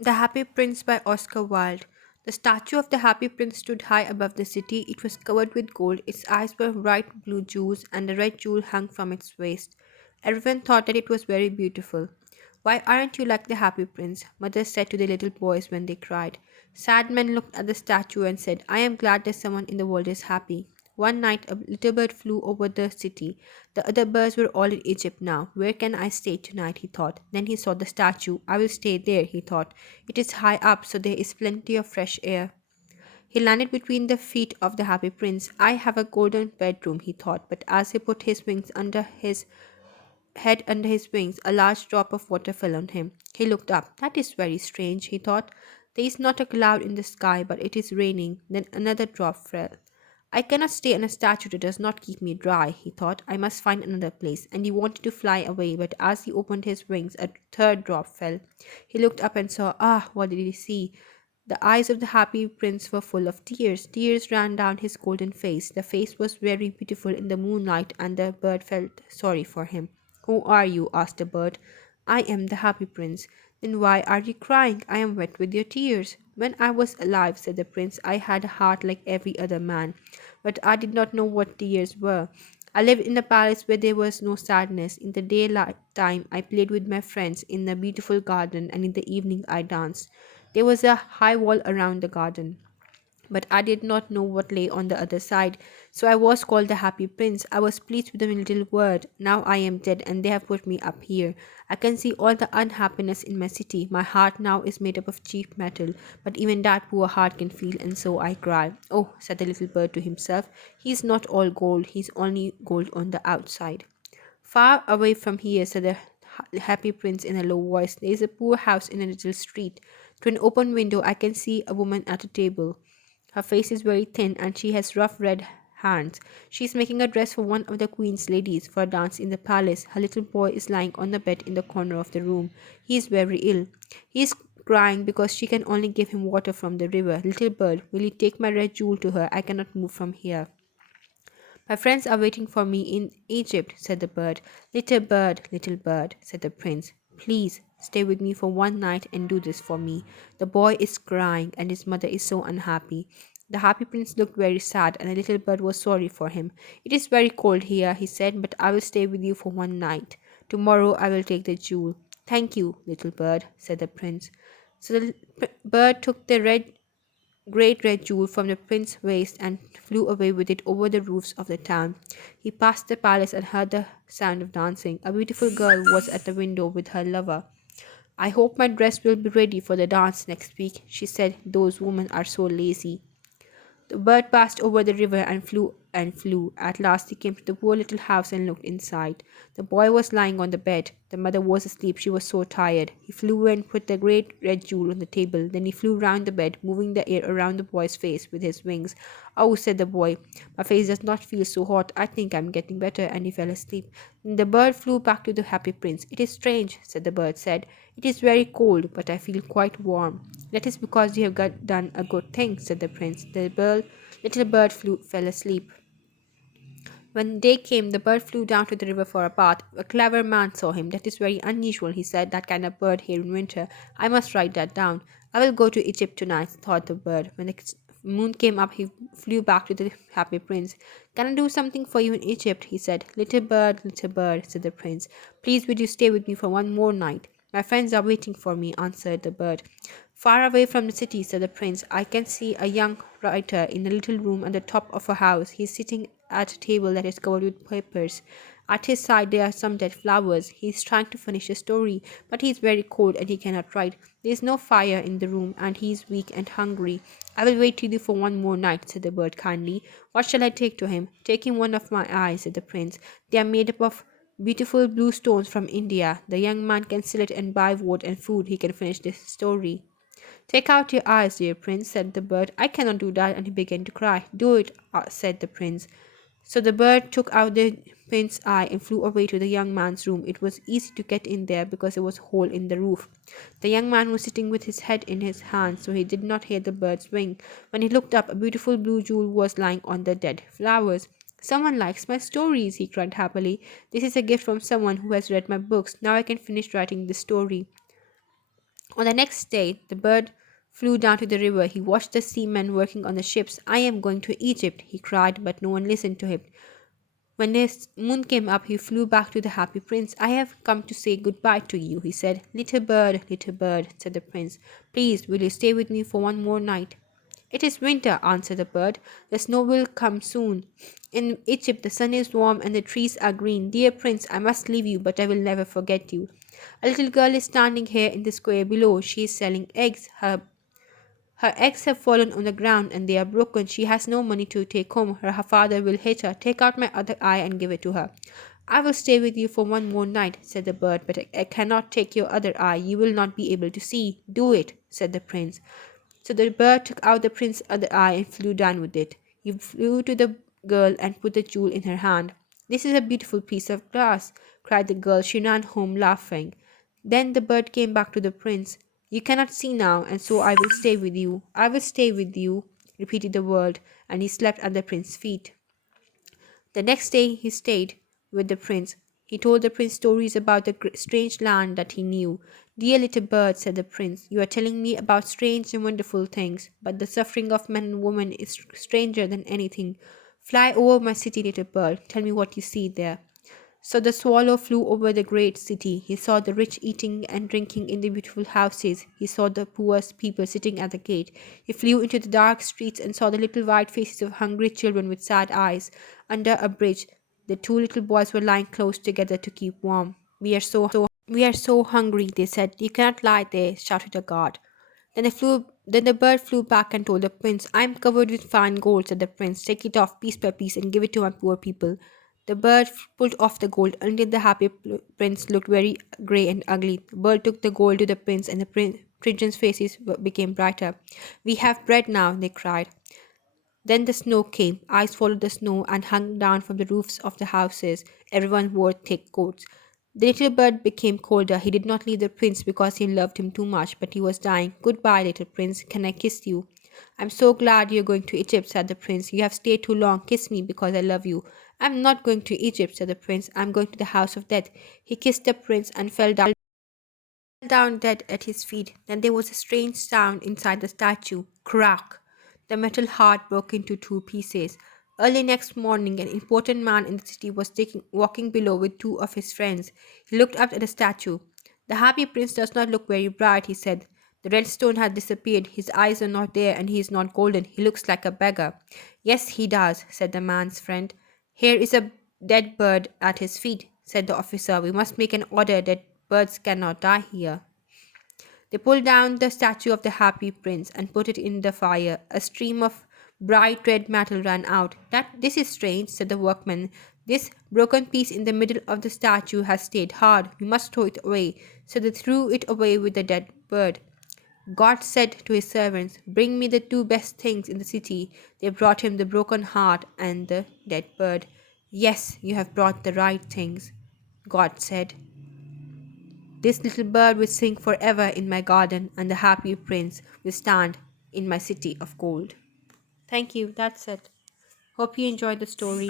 The Happy Prince by Oscar Wilde. The statue of the Happy Prince stood high above the city. It was covered with gold, its eyes were bright blue jewels, and a red jewel hung from its waist. Everyone thought that it was very beautiful. Why aren't you like the Happy Prince? Mother said to the little boys when they cried. Sad men looked at the statue and said, I am glad that someone in the world is happy. One night a little bird flew over the city. The other birds were all in Egypt now. Where can I stay tonight? He thought. Then he saw the statue. I will stay there, he thought. It is high up, so there is plenty of fresh air. He landed between the feet of the happy prince. I have a golden bedroom, he thought, but as he put his wings under his head under his wings, a large drop of water fell on him. He looked up. That is very strange, he thought. There is not a cloud in the sky, but it is raining. Then another drop fell. I cannot stay in a statue that does not keep me dry, he thought. I must find another place. And he wanted to fly away, but as he opened his wings, a third drop fell. He looked up and saw, what did he see? The eyes of the happy prince were full of tears. Tears ran down his golden face. The face was very beautiful in the moonlight, and the bird felt sorry for him. Who are you? Asked the bird. I am the happy prince. Then why are you crying? I am wet with your tears. When I was alive, said the prince, I had a heart like every other man, but I did not know what tears were. I lived in a palace where there was no sadness. In the daylight time, I played with my friends in the beautiful garden, and in the evening, I danced. There was a high wall around the garden, but I did not know what lay on the other side. So I was called the Happy Prince. I was pleased with a little word. Now I am dead, and they have put me up here. I can see all the unhappiness in my city. My heart now is made up of cheap metal, but even that poor heart can feel, and so I cry. Oh, said the little bird to himself, he is not all gold, he is only gold on the outside. Far away from here, said the happy prince in a low voice, there is a poor house in a little street. Through an open window, I can see a woman at a table. Her face is very thin, and she has rough red hands. She is making a dress for one of the queen's ladies for a dance in the palace. Her little boy is lying on the bed in the corner of the room. He is very ill. He is crying because she can only give him water from the river. Little bird, will you take my red jewel to her? I cannot move from here. My friends are waiting for me in Egypt, said the bird. Little bird, said the prince. Please stay with me for one night and do this for me. The boy is crying, and his mother is so unhappy. The happy prince looked very sad, and the little bird was sorry for him. It is very cold here, he said, but I will stay with you for one night. Tomorrow I will take the jewel. Thank you, little bird, said the prince. So the bird took the great red jewel from the prince's waist and flew away with it over the roofs of the town. He passed the palace and heard the sound of dancing. A beautiful girl was at the window with her lover. I hope my dress will be ready for the dance next week, she said. Those women are so lazy. The bird passed over the river and flew and flew. At last he came to the poor little house and looked inside. The boy was lying on the bed. The mother was asleep. She was so tired. He flew and put the great red jewel on the table. Then he flew round the bed, moving the air around the boy's face with his wings. Oh, said the boy, my face does not feel so hot. I think I'm getting better. And he fell asleep. Then the bird flew back to the happy prince. It is strange, said the bird said. It is very cold, but I feel quite warm. That is because you have done a good thing, said the prince. Little bird fell asleep. When day came, the bird flew down to the river for a bath. A clever man saw him. That is very unusual, he said, that kind of bird here in winter. I must write that down. I will go to Egypt tonight, thought the bird. When the moon came up, he flew back to the happy prince. Can I do something for you in Egypt? He said. Little bird, said the prince. Please, would you stay with me for one more night? My friends are waiting for me, answered the bird. Far away from the city, said the prince, I can see a young writer in a little room at the top of a house. He is sitting at a table that is covered with papers. At his side there are some dead flowers. He is trying to finish a story, but he is very cold and he cannot write. There is no fire in the room, and he is weak and hungry. I will wait till you for one more night, said the bird kindly. What shall I take to him? Take him one of my eyes, said the prince. They are made up of beautiful blue stones from India. The young man can sell it and buy wood and food. He can finish this story. Take out your eyes, dear prince, said the bird. I cannot do that, and he began to cry. Do it, said the prince. So the bird took out the prince's eye and flew away to the young man's room. It was easy to get in there because there was a hole in the roof. The young man was sitting with his head in his hands, so he did not hear the bird's wing. When he looked up, a beautiful blue jewel was lying on the dead flowers. Someone likes my stories, he cried happily. This is a gift from someone who has read my books. Now I can finish writing this story. On the next day, the bird flew down to the river. He watched the seamen working on the ships. I am going to Egypt, he cried, but no one listened to him. When the moon came up, he flew back to the happy prince. I have come to say goodbye to you, he said. Little bird, said the prince, please, will you stay with me for one more night? It is winter, answered the bird. The snow will come soon. In Egypt, the sun is warm and the trees are green. Dear prince, I must leave you, but I will never forget you. A little girl is standing here in the square below. She is selling eggs. Her eggs have fallen on the ground and they are broken. She has no money to take home. Her father will hate her. Take out my other eye and give it to her. I will stay with you for one more night, said the bird, but I cannot take your other eye. You will not be able to see. Do it, said the prince. So the bird took out the prince's other eye and flew down with it. He flew to the girl and put the jewel in her hand. This is a beautiful piece of glass, cried the girl. She ran home laughing. Then the bird came back to the prince. You cannot see now, and so I will stay with you. I will stay with you, repeated the bird, and he slept at the prince's feet. The next day he stayed with the prince. He told the prince stories about the strange land that he knew. Dear little bird, said the prince, you are telling me about strange and wonderful things, but the suffering of men and women is stranger than anything. Fly over my city, little bird. Tell me what you see there. So the swallow flew over the great city. He saw the rich eating and drinking in the beautiful houses. He saw the poor people sitting at the gate. He flew into the dark streets and saw the little white faces of hungry children with sad eyes. Under a bridge, the two little boys were lying close together to keep warm. We are so hungry, they said. You cannot lie there, shouted a guard. Then the bird flew back and told the prince, I am covered with fine gold, said the prince. Take it off piece by piece and give it to my poor people. The bird pulled off the gold until the happy prince looked very grey and ugly. The bird took the gold to the prince, and the prince's faces became brighter. We have bread now, they cried. Then the snow came. Ice followed the snow and hung down from the roofs of the houses. Everyone wore thick coats. The little bird became colder. He did not leave the prince because he loved him too much, but he was dying. Goodbye, little prince. Can I kiss you? I'm so glad you're going to Egypt, said the prince. You have stayed too long. Kiss me because I love you. I'm not going to Egypt, said the prince. I'm going to the house of death. He kissed the prince and fell down dead at his feet. Then there was a strange sound inside the statue. Crack! The metal heart broke into two pieces. Early next morning, an important man in the city was walking below with two of his friends. He looked up at the statue. The happy prince does not look very bright, he said. The red stone has disappeared. His eyes are not there, and he is not golden. He looks like a beggar. Yes, he does, said the man's friend. Here is a dead bird at his feet, said the officer. We must make an order that birds cannot die here. They pulled down the statue of the happy prince and put it in the fire. A stream of bright red metal ran out. This is strange, said the workman. This broken piece in the middle of the statue has stayed hard. We must throw it away. So they threw it away with the dead bird. God said to his servants, bring me the two best things in the city. They brought him the broken heart and the dead bird. Yes, you have brought the right things, God said. This little bird will sing forever in my garden, and the happy prince will stand in my city of gold. Thank you. That's it. Hope you enjoyed the story.